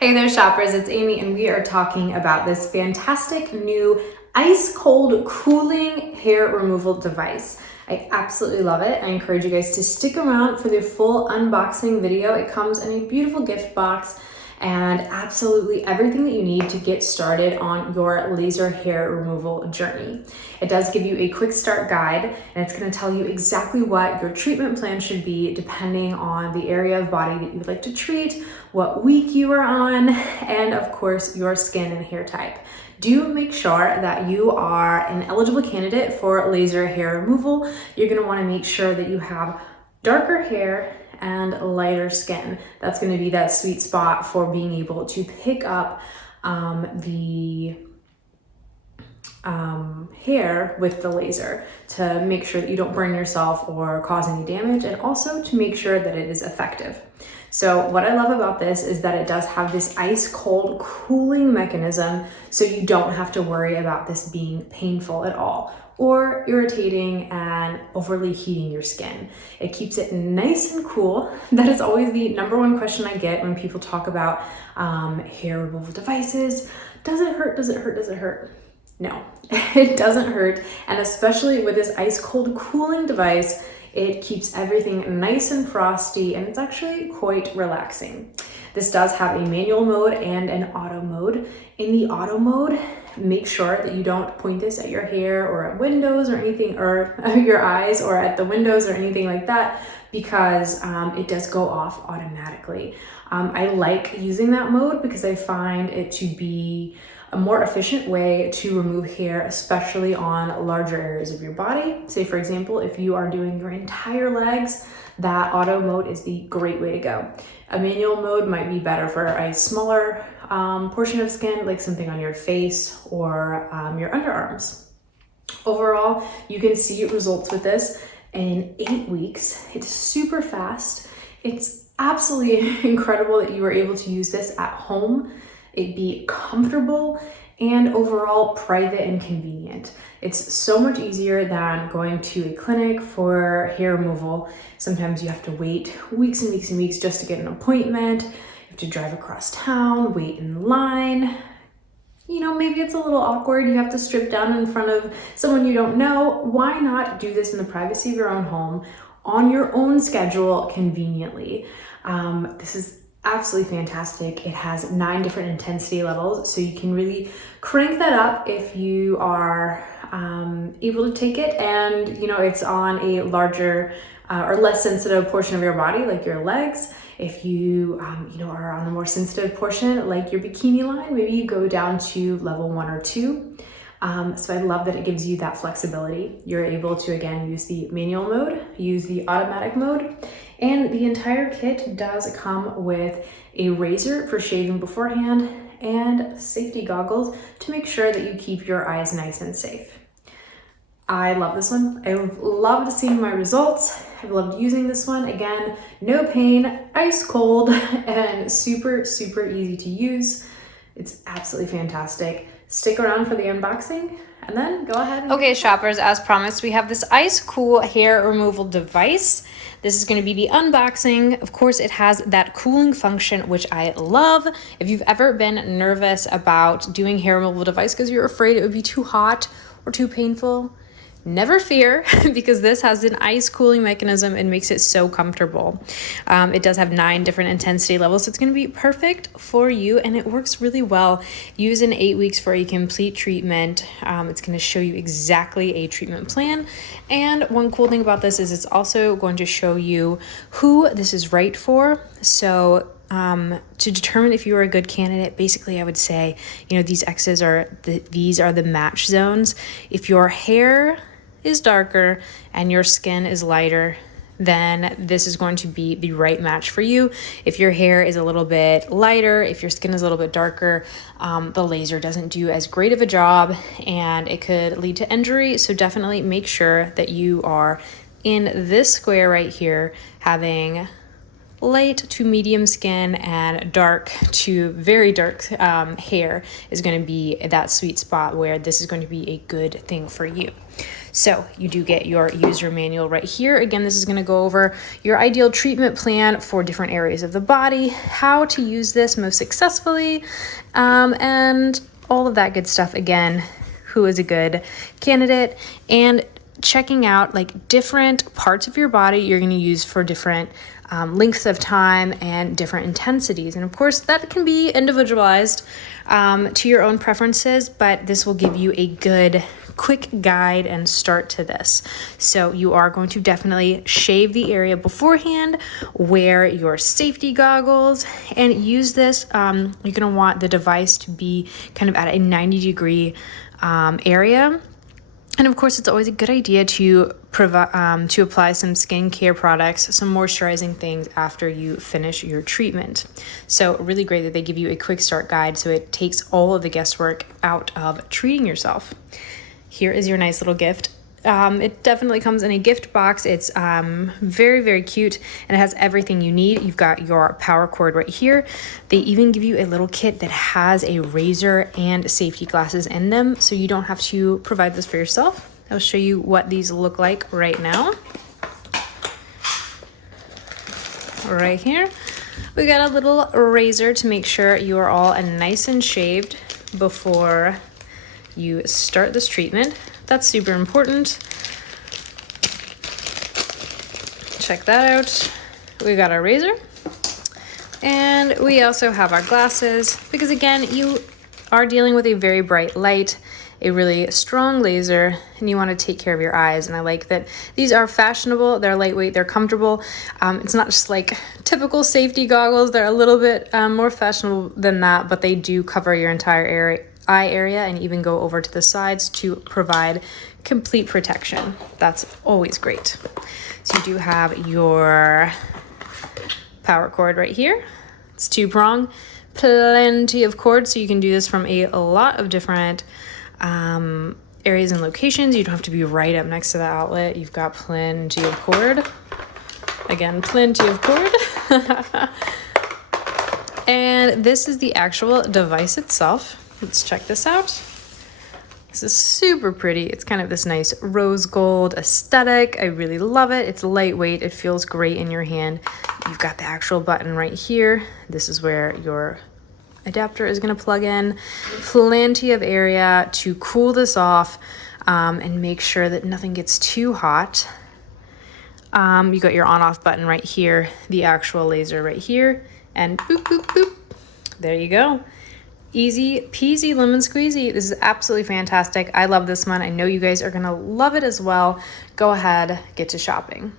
Hey there shoppers, it's Amy and we are talking about this fantastic new ice cold cooling hair removal device. I absolutely love it. I encourage you guys to stick around for the full unboxing video. It comes in a beautiful gift box and absolutely everything that you need to get started on your laser hair removal journey. It does give you a quick start guide, and it's going to tell you exactly what your treatment plan should be depending on the area of body that you would like to treat, what week you are on, and of course your skin and hair type. Do make sure that you are an eligible candidate for laser hair removal. You're going to want to make sure that you have darker hair and lighter skin. That's going to be that sweet spot for being able to pick up the hair with the laser to make sure that you don't burn yourself or cause any damage, and also to make sure that it is effective. So what I love about this is that it does have this ice cold cooling mechanism, so you don't have to worry about this being painful at all or irritating and overly heating your skin. It keeps it nice and cool. That is always the number one question I get when people talk about hair removal devices. Does it hurt? Does it hurt? Does it hurt? No, it doesn't hurt. And especially with this ice cold cooling device, it keeps everything nice and frosty, and it's actually quite relaxing. This does have a manual mode and an auto mode. In the auto mode, make sure that you don't point this at your hair or at windows or anything, or your eyes or at the windows or anything like that, because it does go off automatically. I like using that mode because I find it to be a more efficient way to remove hair, especially on larger areas of your body. Say for example, if you are doing your entire legs, that auto mode is the great way to go. A manual mode might be better for a smaller portion of skin, like something on your face or your underarms. Overall, you can see results with this in 8 weeks. It's super fast. It's absolutely incredible that you were able to use this at home. It'd be comfortable and overall private and convenient. It's so much easier than going to a clinic for hair removal. Sometimes you have to wait weeks and weeks and weeks just to get an appointment. You have to drive across town, wait in line. You know, maybe it's a little awkward. You have to strip down in front of someone you don't know. Why not do this in the privacy of your own home on your own schedule conveniently? This is absolutely fantastic. It has 9 different intensity levels, so you can really crank that up if you are able to take it, and you know, it's on a larger or less sensitive portion of your body, like your legs. If you are on a more sensitive portion, like your bikini line, maybe you go down to level 1 or 2. So I love that it gives you that flexibility. You're able to, again, use the manual mode, use the automatic mode, and the entire kit does come with a razor for shaving beforehand and safety goggles to make sure that you keep your eyes nice and safe. I love this one. I've loved seeing my results. I've loved using this one. Again, no pain, ice cold, and super, super easy to use. It's absolutely fantastic. Stick around for the unboxing and then go ahead. Okay, shoppers, as promised, we have this ice cool hair removal device. This is going to be the unboxing. Of course, it has that cooling function, which I love. If you've ever been nervous about doing hair removal device because you're afraid it would be too hot or too painful, never fear, because this has an ice cooling mechanism and makes it so comfortable. It does have 9 different intensity levels, so it's going to be perfect for you, and it works really well. Use in 8 weeks for a complete treatment. It's going to show you exactly a treatment plan, and one cool thing about this is it's also going to show you who this is right for. So to determine if you are a good candidate, basically I would say, these X's these are the match zones. If your hair is darker and your skin is lighter, then this is going to be the right match for you. If your hair is a little bit lighter, if your skin is a little bit darker, the laser doesn't do as great of a job and it could lead to injury. So definitely make sure that you are in this square right here, having light to medium skin and dark to very dark hair is going to be that sweet spot where this is going to be a good thing for you. So you do get your user manual right here. Again, this is going to go over your ideal treatment plan for different areas of the body, how to use this most successfully, and all of that good stuff. Again, who is a good candidate, and checking out like different parts of your body you're going to use for different lengths of time and different intensities. And of course, that can be individualized to your own preferences, but this will give you a good quick guide and start to this. So you are going to definitely shave the area beforehand, wear your safety goggles, and use this. You're going to want the device to be kind of at a 90-degree area. And of course, it's always a good idea to apply some skincare products, some moisturizing things after you finish your treatment. So really great that they give you a quick start guide, so it takes all of the guesswork out of treating yourself. Here is your nice little gift. It definitely comes in a gift box. It's very, very cute, and it has everything you need. You've got your power cord right here. They even give you a little kit that has a razor and safety glasses in them, so you don't have to provide this for yourself. I'll show you what these look like right now. Right here, we got a little razor to make sure you are all nice and shaved before you start this treatment. That's super important. Check that out. We got our razor, and we also have our glasses, because again, you are dealing with a very bright light, a really strong laser, and you want to take care of your eyes. And I like that these are fashionable, they're lightweight, they're comfortable. It's not just like typical safety goggles. They're a little bit more fashionable than that, but they do cover your entire eye area and even go over to the sides to provide complete protection. That's always great. So you do have your power cord right here. It's 2-prong, plenty of cord, so you can do this from a lot of different areas and locations. You don't have to be right up next to the outlet. You've got plenty of cord. Again, plenty of cord. And this is the actual device itself. Let's check this out. This is super pretty. It's kind of this nice rose gold aesthetic. I really love it. It's lightweight. It feels great in your hand. You've got the actual button right here. This is where your adapter is going to plug in. Plenty of area to cool this off and make sure that nothing gets too hot. You got your on-off button right here, the actual laser right here, and boop, boop, boop. There you go. Easy peasy lemon squeezy. This is absolutely fantastic. I love this one. I know you guys are going to love it as well. Go ahead, get to shopping.